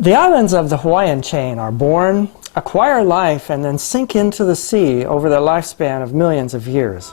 The islands of the Hawaiian chain are born, acquire life, and then sink into the sea over the lifespan of millions of years.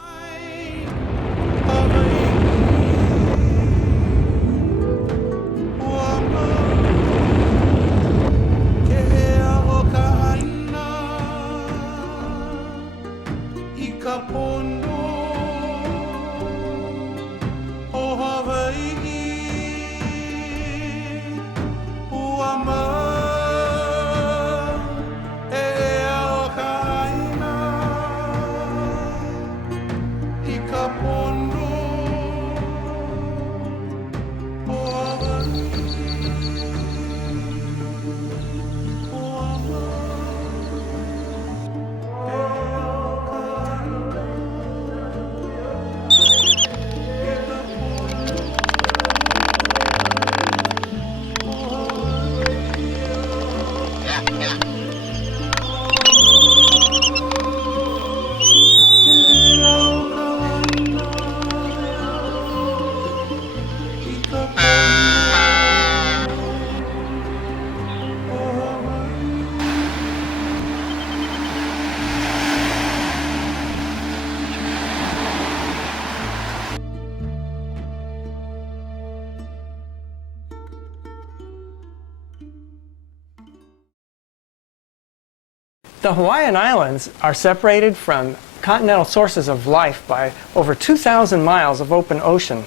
The Hawaiian Islands are separated from continental sources of life by over 2,000 miles of open ocean.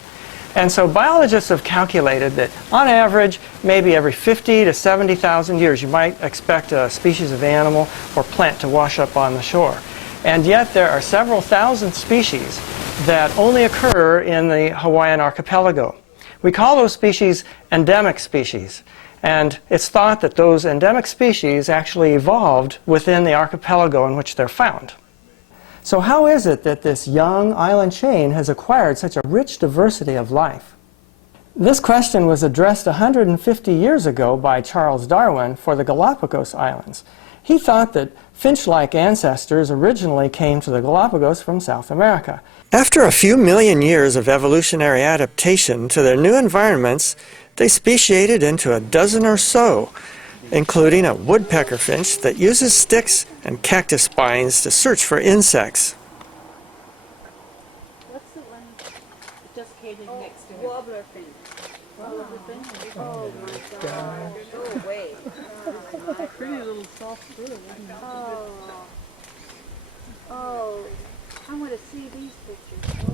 And so biologists have calculated that on average, maybe every 50 to 70,000 years, you might expect a species of animal or plant to wash up on the shore. And yet there are several thousand species that only occur in the Hawaiian archipelago. We call those species endemic species. And it's thought that those endemic species actually evolved within the archipelago in which they're found. So how is it that this young island chain has acquired such a rich diversity of life? This question was addressed 150 years ago by Charles Darwin for the Galapagos Islands. He thought that finch-like ancestors originally came to the Galapagos from South America. After a few million years of evolutionary adaptation to their new environments, they speciated into a dozen or so, including a woodpecker finch that uses sticks and cactus spines to search for insects. What's the one that just came in next to it? Warbler finch. Warbler finch? Oh my God. Go away. Pretty little soft bird, isn't it? Oh. Oh. I want to see these pictures.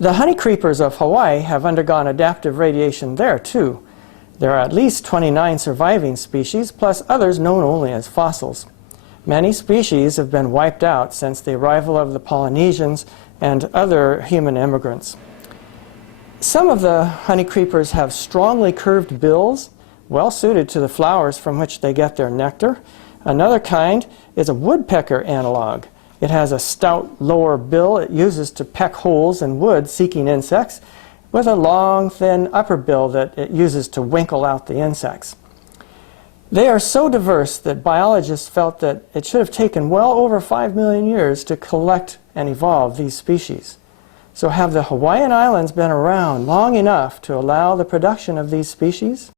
The honeycreepers of Hawaii have undergone adaptive radiation there, too. There are at least 29 surviving species, plus others known only as fossils. Many species have been wiped out since the arrival of the Polynesians and other human immigrants. Some of the honeycreepers have strongly curved bills, well suited to the flowers from which they get their nectar. Another kind is a woodpecker analog. It has a stout lower bill it uses to peck holes in wood seeking insects, with a long, thin upper bill that it uses to winkle out the insects. They are so diverse that biologists felt that it should have taken well over 5 million years to collect and evolve these species. So have the Hawaiian Islands been around long enough to allow the production of these species?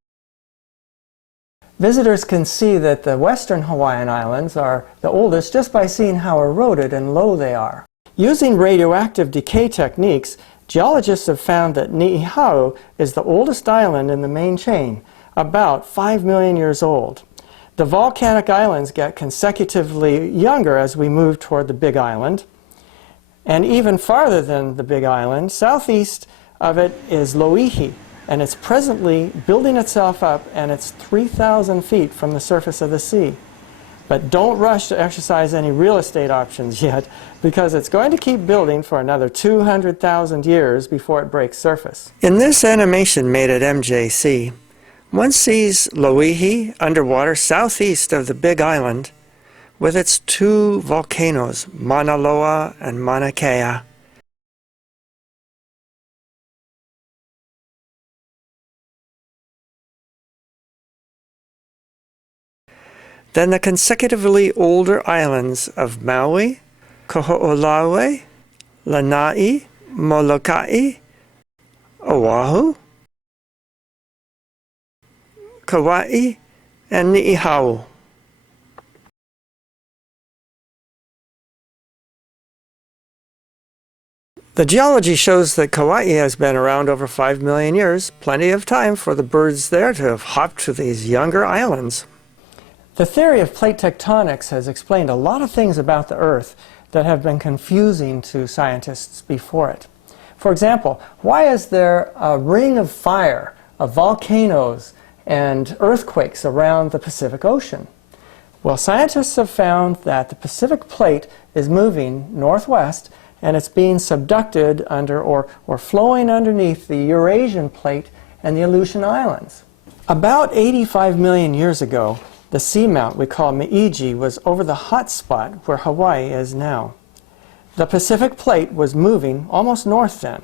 Visitors can see that the western Hawaiian Islands are the oldest just by seeing how eroded and low they are. Using radioactive decay techniques, geologists have found that Niihau is the oldest island in the main chain, about 5 million years old. The volcanic islands get consecutively younger as we move toward the Big Island. And even farther than the Big Island, southeast of it is Loihi, and it's presently building itself up, and it's 3,000 feet from the surface of the sea. But don't rush to exercise any real estate options yet, because it's going to keep building for another 200,000 years before it breaks surface. In this animation made at MJC, one sees Loihi underwater southeast of the Big Island, with its two volcanoes, Mauna Loa and Mauna Kea. than the consecutively older islands of Maui, Kaho'olawe, Lanai, Molokai, Oahu, Kauai, and Niihau. The geology shows that Kauai has been around over 5 million years, plenty of time for the birds there to have hopped to these younger islands. The theory of plate tectonics has explained a lot of things about the Earth that have been confusing to scientists before it. For example, why is there a ring of fire, of volcanoes and earthquakes around the Pacific Ocean? Well, scientists have found that the Pacific plate is moving northwest, and it's being subducted under or flowing underneath the Eurasian plate and the Aleutian Islands. About 85 million years ago, the seamount we call Meiji was over the hot spot where Hawaii is now. The Pacific plate was moving almost north then.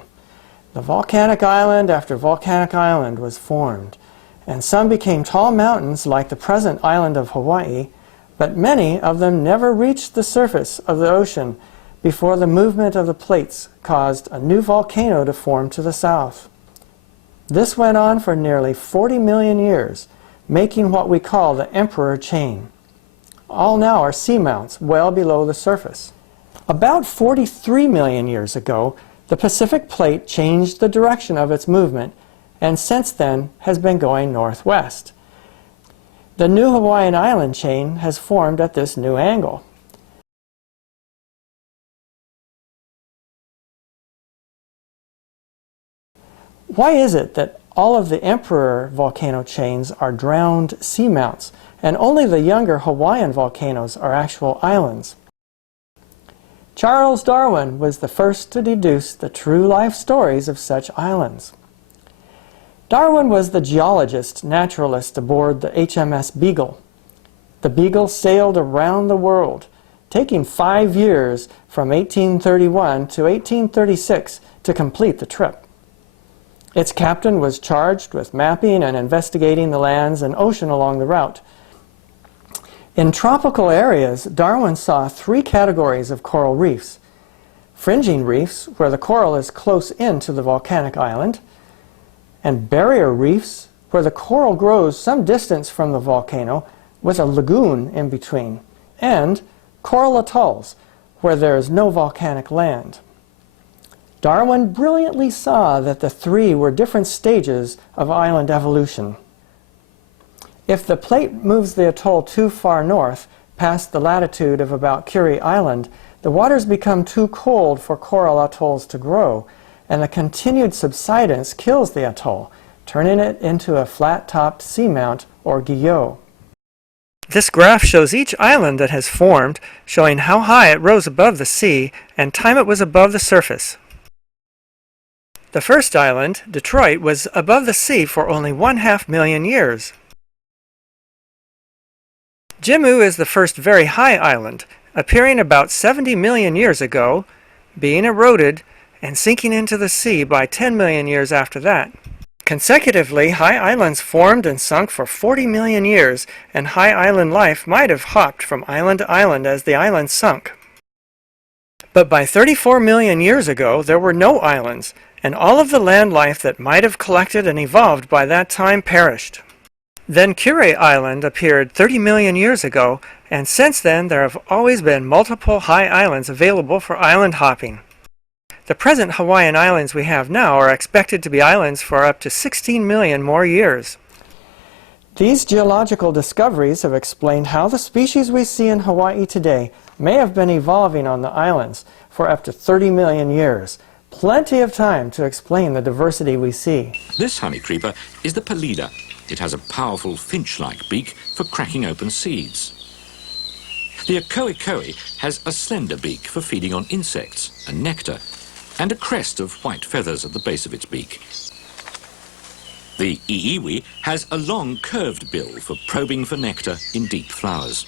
The volcanic island after volcanic island was formed, and some became tall mountains like the present island of Hawaii, but many of them never reached the surface of the ocean before the movement of the plates caused a new volcano to form to the south. This went on for nearly 40 million years, making what we call the Emperor Chain. All now are seamounts well below the surface. About 43 million years ago, the Pacific plate changed the direction of its movement, and since then has been going northwest. The new Hawaiian island chain has formed at this new angle. Why is it that all of the Emperor volcano chains are drowned seamounts, and only the younger Hawaiian volcanoes are actual islands? Charles Darwin was the first to deduce the true life stories of such islands. Darwin was the geologist naturalist aboard the HMS Beagle. The Beagle sailed around the world, taking 5 years from 1831 to 1836 to complete the trip. Its captain was charged with mapping and investigating the lands and ocean along the route. In tropical areas, Darwin saw 3 categories of coral reefs: fringing reefs, where the coral is close in to the volcanic island, and barrier reefs, where the coral grows some distance from the volcano with a lagoon in between, and coral atolls, where there is no volcanic land. Darwin brilliantly saw that the 3 were different stages of island evolution. If the plate moves the atoll too far north, past the latitude of about Curie Island, the waters become too cold for coral atolls to grow, and the continued subsidence kills the atoll, turning it into a flat-topped seamount or guyot. This graph shows each island that has formed, showing how high it rose above the sea and time it was above the surface. The first island, Detroit, was above the sea for only 1/2 million years. Jimu is the first very high island, appearing about 70 million years ago, being eroded and sinking into the sea by 10 million years after that. Consecutively, high islands formed and sunk for 40 million years, and high island life might have hopped from island to island as the island sunk. But by 34 million years ago, there were no islands, and all of the land life that might have collected and evolved by that time perished. Then Curie Island appeared 30 million years ago, and since then there have always been multiple high islands available for island hopping. The present Hawaiian islands we have now are expected to be islands for up to 16 million more years. These geological discoveries have explained how the species we see in Hawaii today may have been evolving on the islands for up to 30 million years. Plenty of time to explain the diversity we see. This honeycreeper is the Pelida. It has a powerful finch-like beak for cracking open seeds. The Akoikoi has a slender beak for feeding on insects and nectar, and a crest of white feathers at the base of its beak. The iiwi has a long curved bill for probing for nectar in deep flowers.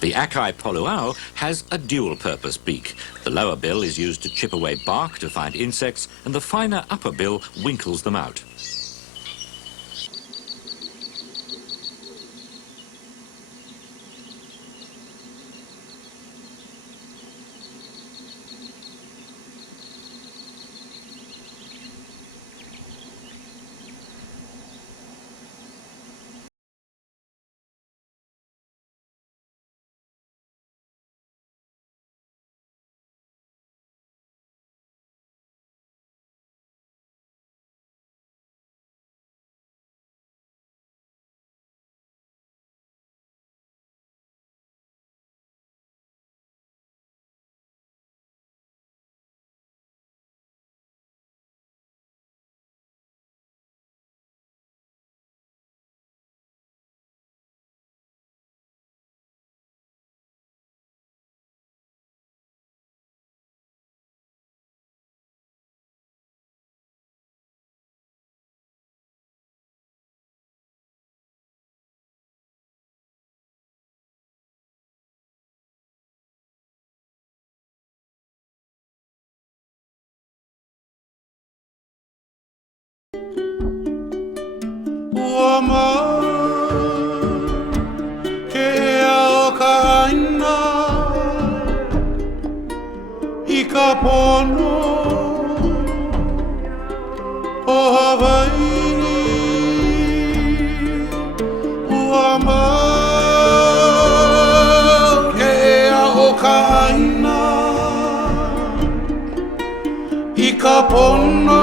The Akai poluau has a dual-purpose beak. The lower bill is used to chip away bark to find insects, and the finer upper bill winkles them out. ua mau ke ao ka aina I ka pono o Hawaiian ua mau ke ao ka aina I ka pono